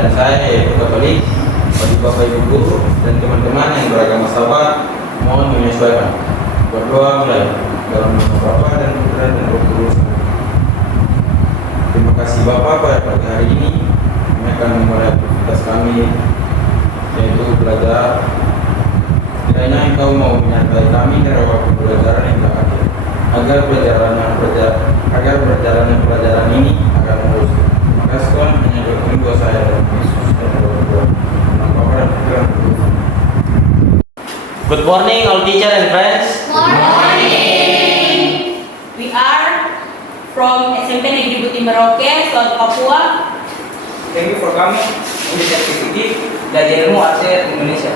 dan saya yaitu Katolik, bagi Bapak Ibu guru dan teman-teman yang beragama sahabat, mohon menyesuaikan. Berdoa mulai dalam nama Bapa dan Putra dan Roh Kudus. Terima kasih Bapak pada pagi hari ini kami akan memulai aktivitas kami yaitu belajar. Kiranya Engkau mau menyertai kami dari waktu pelajaran yang telah akhir, agar perjalanan pelajaran ini akan mulus. Terima kasih Tuhan, hanya doa saya dan Yesus dan Roh Kudus. Nama Bapa dan Putra dan Roh Kudus. Good morning all teacher and friends. Morning. We are from SMP Negeri Buti Merauke, South Papua. Thank you for coming in this activity, Belajar Ilmu ASEAN Indonesia.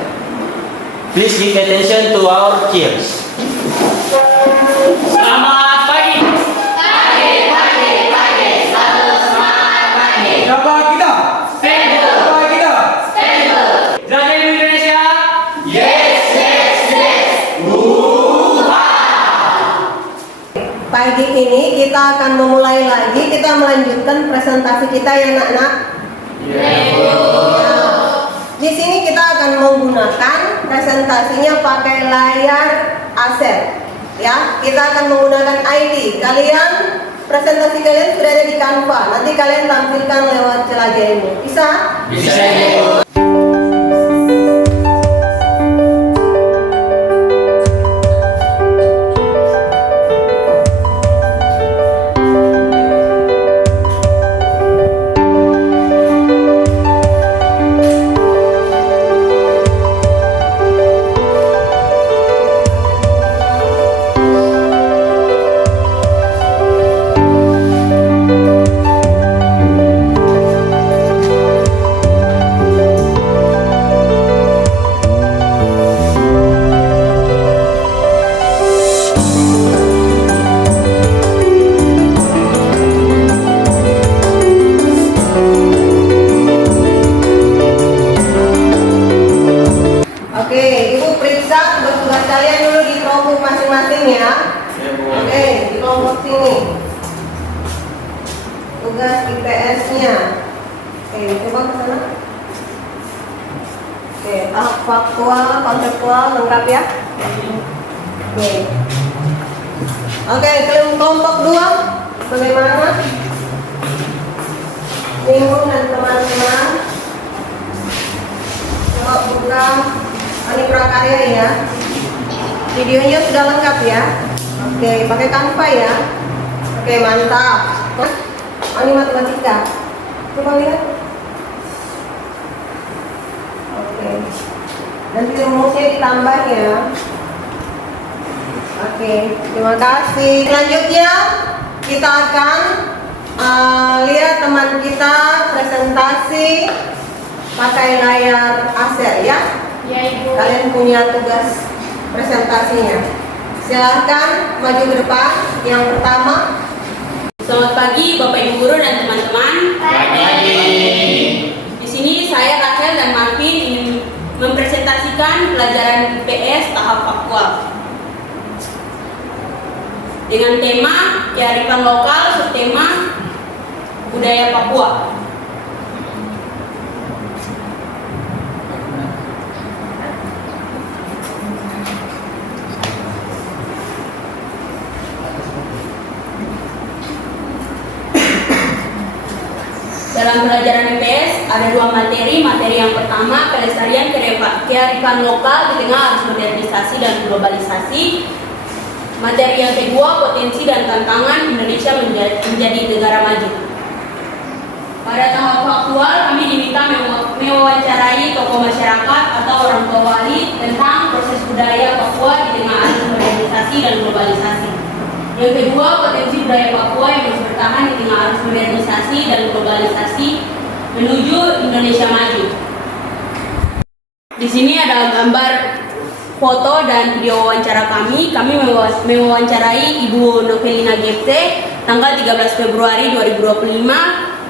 Please give attention to our cheers. Selamat pagi. Selalu semangat pagi. Siapa kita? Stable. Siapa kita? Belajar Ilmu Indonesia. Yes. Pagi ini kita akan memulai lagi, kita melanjutkan presentasi kita ya anak-anak. Di sini kita akan menggunakan presentasinya pakai layar ASER. Ya, kita akan menggunakan ID. Presentasi kalian sudah ada di Canva. Nanti kalian tampilkan lewat jelajah ini. Bisa? Bisa. Oke, Ibu periksa tugas kalian dulu di kelompok masing-masing ya. Oke, di kelompok sini. Tugas IPS-nya. Oke, coba ke sana. Oke, tahap faktual, konseptual lengkap ya. Oke. Oke, kelompok 2 bagaimana? Minggu dan teman-teman. Coba buka Ani Prakarya ya. Videonya sudah lengkap ya. Oke, pakai Canva ya. Oke, mantap. Ani matematika. Coba lihat. Oke. Nanti rumusnya ditambah ya. Oke, terima kasih. Selanjutnya kita akan lihat teman kita presentasi pakai layar ASER ya. Ya, Ibu. Kalian punya tugas presentasinya. Silahkan maju ke depan. Yang pertama. Selamat pagi Bapak Ibu guru dan teman-teman. Di sini saya Rachel dan Marvin ingin mempresentasikan pelajaran IPS tahap faktual dengan tema kearifan lokal, subtema budaya Papua. Dalam pelajaran IPS ada 2 materi. Materi yang pertama pelestarian kearifan lokal di tengah arus modernisasi dan globalisasi. Materi yang kedua potensi dan tantangan Indonesia menjadi negara maju. Pada tahap faktual kami diminta mewawancarai tokoh masyarakat atau orang tua wali tentang proses budaya Papua di tengah arus modernisasi dan globalisasi. Yang kedua, potensi budaya Papua yang masih bertahan di tengah arus modernisasi dan globalisasi menuju Indonesia maju. Di sini ada gambar foto dan video wawancara kami. Kami mewawancarai Ibu Novelina Gepse tanggal 13 Februari 2025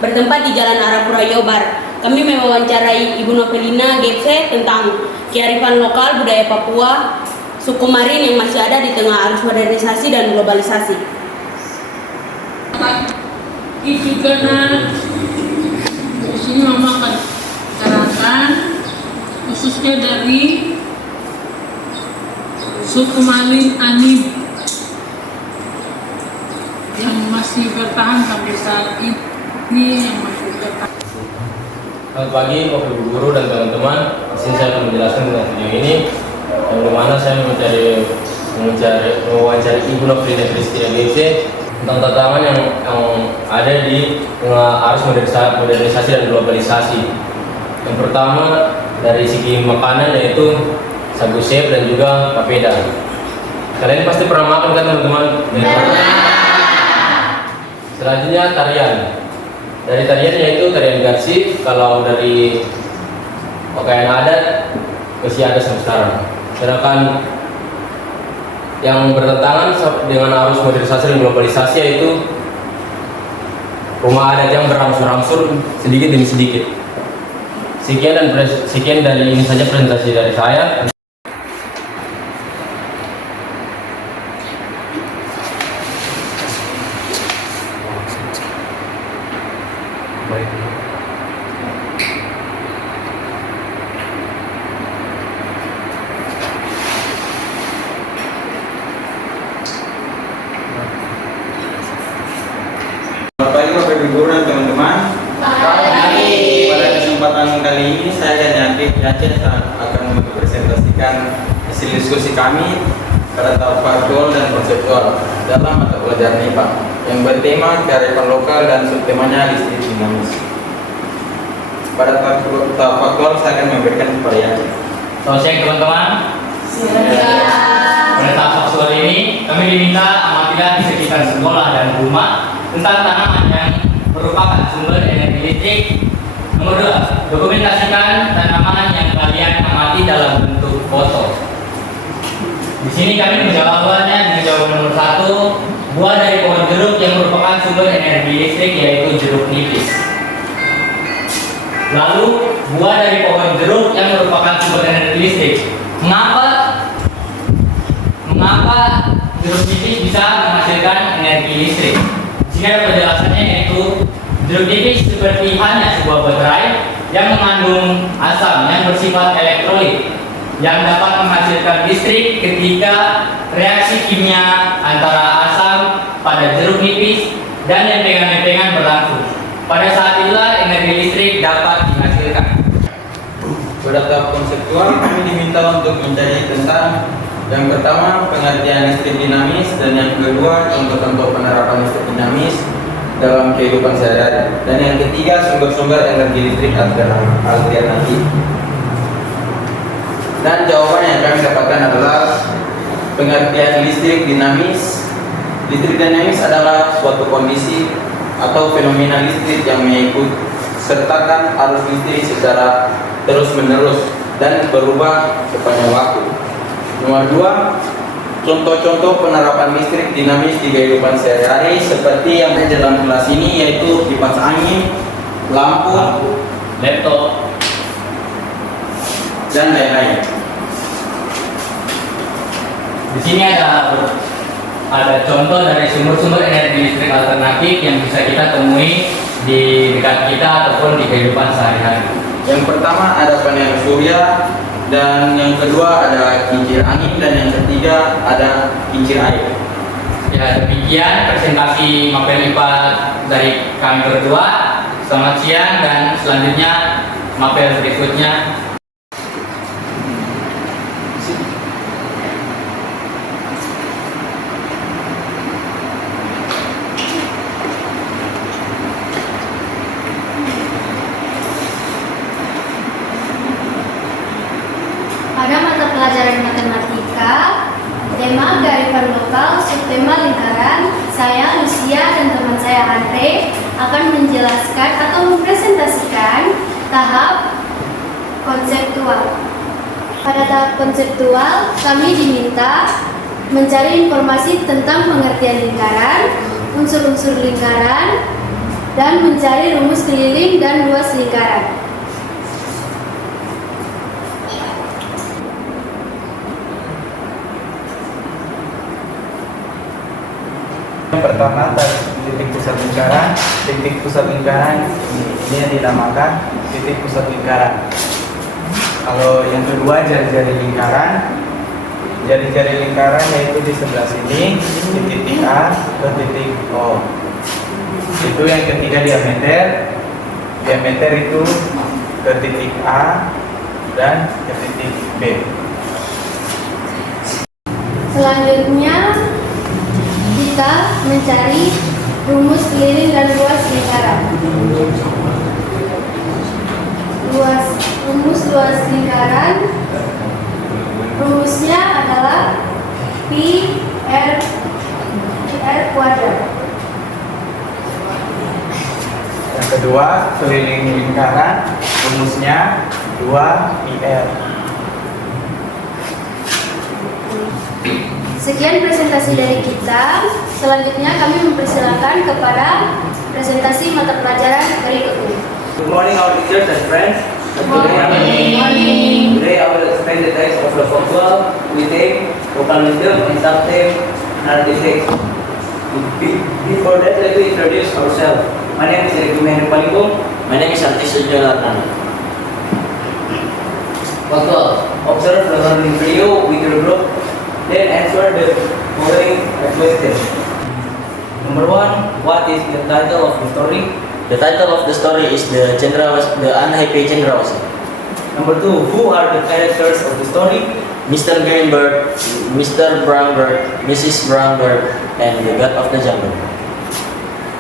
bertempat di Jalan Arafura, Yobar. Kami mewawancarai Ibu Novelina Gepse tentang kearifan lokal budaya Papua, suku Marin yang masih ada di tengah arus modernisasi dan globalisasi. Itu karena di sini mau makan. khususnya dari suku Malin Anib yang masih bertahan sampai saat ini, yang masih bertahan. Selamat pagi Bapak Ibu Guru dan teman-teman. Di sini saya akan menjelaskan tentang video ini, yang dimana saya mewawancari Ibu Nofrina Christina GC tentang tantangan yang ada di tengah arus modernisasi dan globalisasi. Yang pertama dari segi makanan, yaitu sagu sep dan juga papeda. Kalian pasti pernah makan kan teman-teman? Selanjutnya tarian. Dari tarian yaitu tarian garsif. Kalau dari pakaian adat masih ada sampai sekarang. Sedangkan yang bertentangan dengan arus modernisasi dan globalisasi yaitu rumah adat yang berangsur-angsur sedikit demi sedikit. Sekian dari ini saja presentasi dari saya. Selamat pagi Bapak Ibu Guru dan teman-teman. Pada kesempatan kali ini saya dan Yancin akan mempresentasikan hasil diskusi kami pada tahap faktual dan konseptual dalam mata pelajaran IPA yang bertema kearifan lokal dan subtemanya listrik dinamis. Pada tahap faktual saya akan memberikan kepada Yancin. Selamat siang teman-teman. Pada tahap faktual ini kami diminta amatilah di sekitar sekolah dan rumah tentang tanaman yang merupakan sumber energi listrik. Nomor 2, dokumentasikan tanaman yang kalian amati dalam bentuk foto. Di sini kami menjawabnya dengan jawaban nomor 1, buah dari pohon jeruk yang merupakan sumber energi listrik yaitu jeruk nipis. Lalu buah dari pohon jeruk yang merupakan sumber energi listrik. Mengapa jeruk nipis bisa menghasilkan energi listrik? Sini ada penjelasannya, yaitu jeruk nipis seperti hanya sebuah baterai yang mengandung asam yang bersifat elektrolit yang dapat menghasilkan listrik ketika reaksi kimia antara asam pada jeruk nipis dan lempengan-lempengan berlangsung. Pada saat itulah energi listrik dapat dihasilkan. Pada tahap konseptual kami diminta untuk mencari tentang yang pertama pengertian listrik dinamis dan yang kedua contoh-contoh penerapan listrik dinamis dalam kehidupan sehari-hari dan yang ketiga sumber-sumber energi listrik alternatif. Dan jawaban yang kami dapatkan adalah pengertian listrik dinamis. Listrik dinamis adalah suatu kondisi atau fenomena listrik yang mengikut sertakan arus listrik secara terus-menerus dan berubah sepanjang waktu. Nomor 2, contoh-contoh penerapan listrik dinamis di kehidupan sehari-hari seperti yang ada dalam kelas ini, yaitu kipas angin, lampu, laptop, dan lain-lain. Di sini ada contoh dari sumber-sumber energi listrik alternatif yang bisa kita temui di dekat kita ataupun di kehidupan sehari-hari. Yang pertama ada panel surya, dan yang kedua ada kincir angin, dan yang ketiga ada kincir air. Ya, demikian presentasi mapel IPA dari kami berdua. Selamat siang, dan selanjutnya mapel berikutnya. Pada mata pelajaran matematika, tema kearifan lokal, subtema lingkaran, saya Lucia dan teman saya Andre akan menjelaskan atau mempresentasikan tahap konseptual. Pada tahap konseptual, kami diminta mencari informasi tentang pengertian lingkaran, unsur-unsur lingkaran, dan mencari rumus keliling dan luas lingkaran. Yang pertama titik pusat lingkaran. Titik pusat lingkaran ini dinamakan titik pusat lingkaran. Kalau yang kedua jari-jari lingkaran. Jari-jari lingkaran yaitu di sebelah sini, di titik A ke titik O. Itu yang ketiga diameter. Diameter itu ke titik A dan ke titik B. Selanjutnya kita mencari rumus keliling dan luas lingkaran. Rumus luas lingkaran, rumusnya adalah pi r kuadrat. Yang kedua keliling lingkaran, rumusnya 2πr. Sekian presentasi dari kita. Selanjutnya kami mempersilakan kepada presentasi mata pelajaran berikutnya. Good morning our teachers and friends. Today I will explain the text of the Fatwa with theme vocal wisdom and sub-theme narrative text. Before that, let me introduce ourselves. My name is Erick Mehdi Palinggung. My name is Artis Sujalatana. Fatwa. Observe the learning video with your group, then answer the following questions. Number 1, what is the title of the story? The title of the story is the Unhappy Cendrawasih. Number 2, who are the characters of the story? Mr. Greenberg, Mr. Brownberg, Mrs. Brownberg, and the God of the Jungle.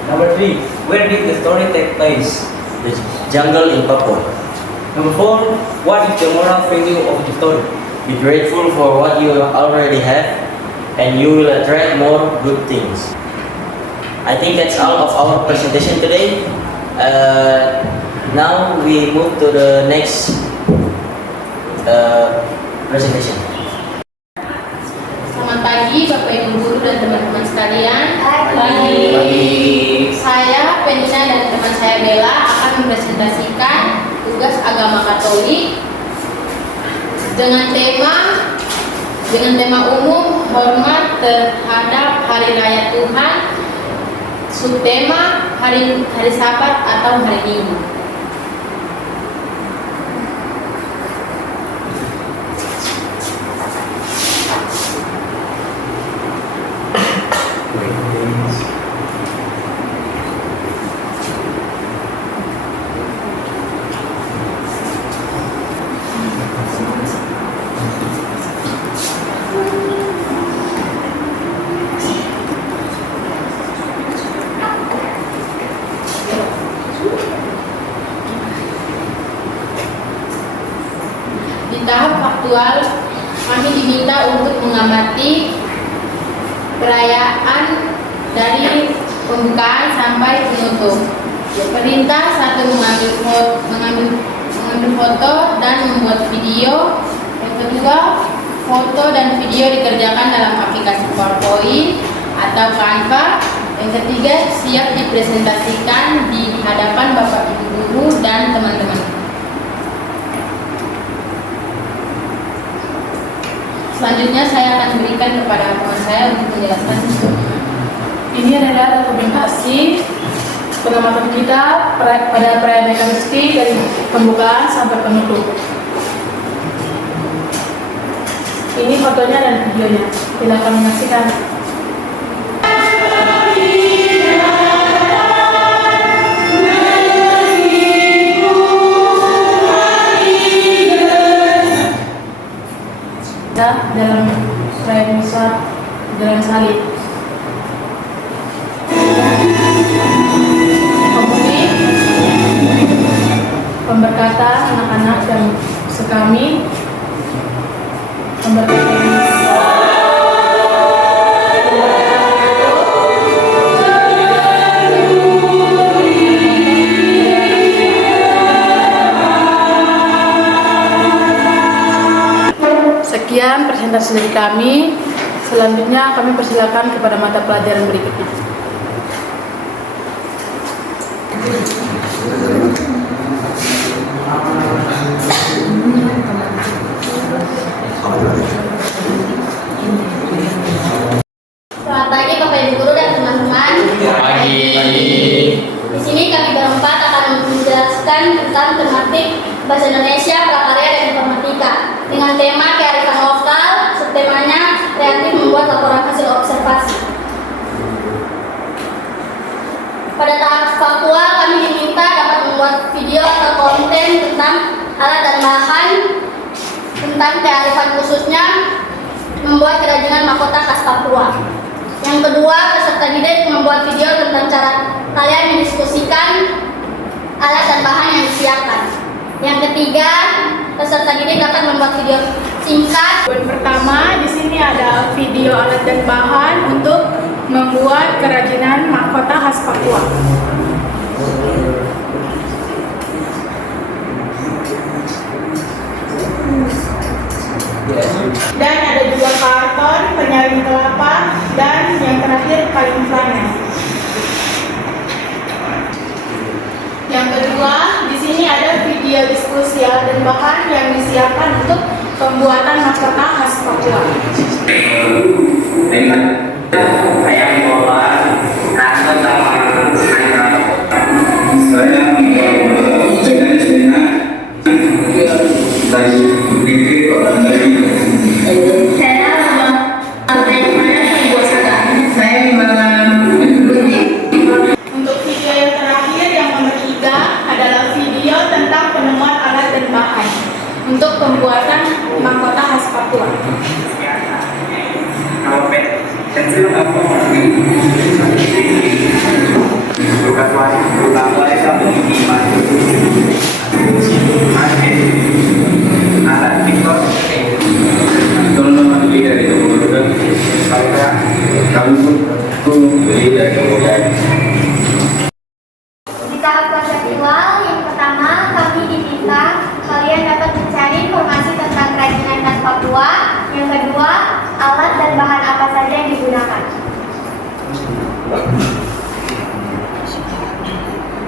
Number 3, where did the story take place? The jungle in Papua. Number 4, what is the moral value of the story? Be grateful for what you already have, and you will attract more good things. I think that's all of our presentation today. Now we move to the next presentation. Selamat pagi Bapak Ibu Guru dan teman-teman sekalian. Pagi. Saya Penina dan teman saya Bella akan mempresentasikan tugas agama Katolik dengan tema umum hormat terhadap Hari Raya Tuhan, subtema hari Sabat atau hari Minggu. Di tahap faktual, kami diminta untuk mengamati perayaan dari pembukaan sampai penutup. Perintah 1 mengambil foto dan membuat video. Yang kedua, foto dan video dikerjakan dalam aplikasi PowerPoint atau Canva. Yang ketiga, siap dipresentasikan di hadapan Bapak Ibu Guru dan teman-teman. Selanjutnya saya akan berikan kepada teman saya untuk menjelaskan sesuatu. Ini adalah dokumentasi pengamatan kita pada perayaan Ekaristi dari pembukaan sampai penutup. Ini fotonya dan videonya. Silakan menyaksikan. Dalam perayaan misa Jalan Salib. Komuni, pemberkatan anak-anak dan sekami, pemberkatan Sekian presentasi dari kami. Selanjutnya kami persilakan kepada mata pelajaran berikutnya. Selamat pagi Bapak Ibu Guru dan teman-teman. Pagi. Di sini kami berempat akan menjelaskan tentang tematik bahasa Indonesia Prakarya dan Informatika dengan tema kearifan lokal, subtemanya kreatif membuat laporan hasil observasi. Pada tahap Papua, kami diminta dapat membuat video atau konten tentang alat dan bahan tentang kearifan, khususnya membuat kerajinan mahkota khas Papua. Yang kedua, peserta didik membuat video tentang cara kalian mendiskusikan alat dan bahan yang disiapkan. Yang ketiga, peserta didik dapat membuat video singkat. Poin pertama, di sini ada video alat dan bahan untuk membuat kerajinan mahkota khas Papua. Dan ada juga karton, penyaring kelapa, dan yang terakhir kain flanel. Yang kedua, di sini ada video diskusi alat dan bahan yang disiapkan untuk pembuatan mahkota khas Papua. Untuk video yang terakhir, yang nomor 3, adalah video tentang penemuan alat dan bahan untuk pembuatan mahkota khas Papua. Di tahap konseptual, yang pertama kami diminta kalian dapat mencari informasi tentang kerajinan khas Papua. Yang kedua, alat dan bahan apa saja yang digunakan.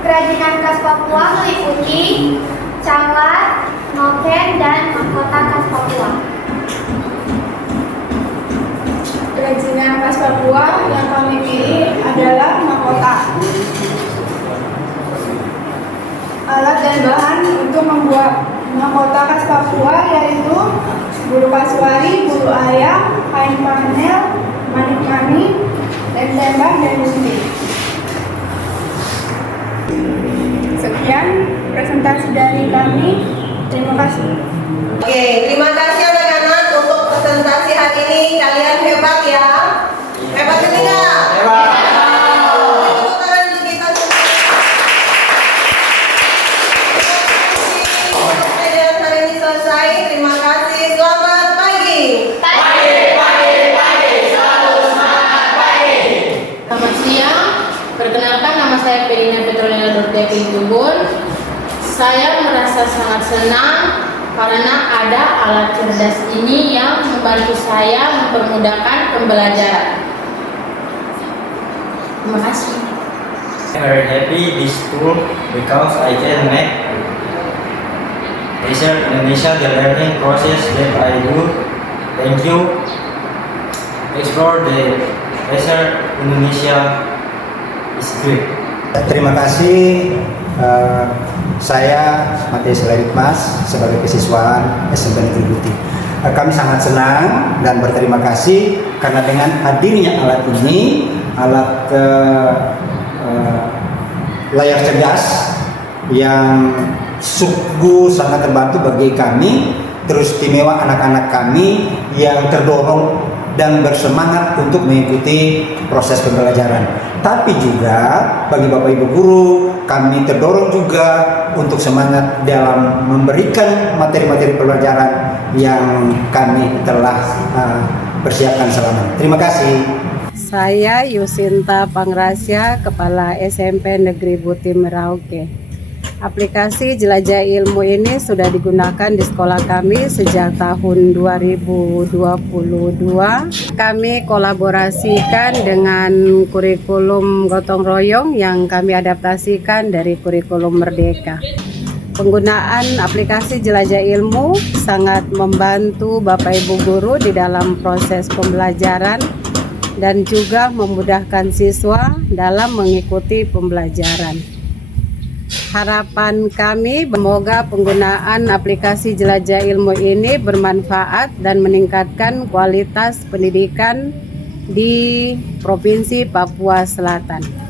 Kerajinan khas Papua meliputi canglat, noken, dan mahkota khas Papua. Kerajinan khas Papua yang kami pilih adalah mahkota. Alat dan bahan untuk membuat mahkota khas Papua yaitu bulu kasuari, bulu ayam, kain panel, manik-manik, dan tembak dan gunting. Sekian presentasi dari kami. Terima kasih. Oke, terima kasih anak-anak untuk presentasi hari ini. Kalian hebat ya. Hebat ini enggak? Hebat. Tepuk tangan untuk kita semua. Untuk pelajaran hari ini selesai. Terima kasih. Selamat pagi. Selamat siang, perkenalkan nama saya Pelina Petronella Dortea Pintubun. Saya merasa sangat senang karena ada alat cerdas ini yang membantu saya mempermudahkan pembelajaran. Terima kasih. I'm very happy this school because I can make research Indonesia the learning process that I do. Thank you. Explore the research Indonesia is great. Terima kasih. Saya Matius Leritmas sebagai kesiswaan SMP Negeri Buti. Kami sangat senang dan berterima kasih karena dengan hadirnya alat ini, alat layar cerdas yang sungguh sangat terbantu bagi kami, terus istimewa anak-anak kami yang terdorong dan bersemangat untuk mengikuti proses pembelajaran. Tapi juga bagi Bapak Ibu guru, kami terdorong juga untuk semangat dalam memberikan materi-materi pembelajaran yang kami telah persiapkan selama. Terima kasih. Saya Yusinta Pangrasya, Kepala SMP Negeri Buti Merauke. Aplikasi Jelajah Ilmu ini sudah digunakan di sekolah kami sejak tahun 2022. Kami kolaborasikan dengan kurikulum gotong royong yang kami adaptasikan dari kurikulum Merdeka. Penggunaan aplikasi Jelajah Ilmu sangat membantu Bapak Ibu guru di dalam proses pembelajaran dan juga memudahkan siswa dalam mengikuti pembelajaran. harapan kami semoga penggunaan aplikasi Jelajah Ilmu ini bermanfaat dan meningkatkan kualitas pendidikan di Provinsi Papua Selatan.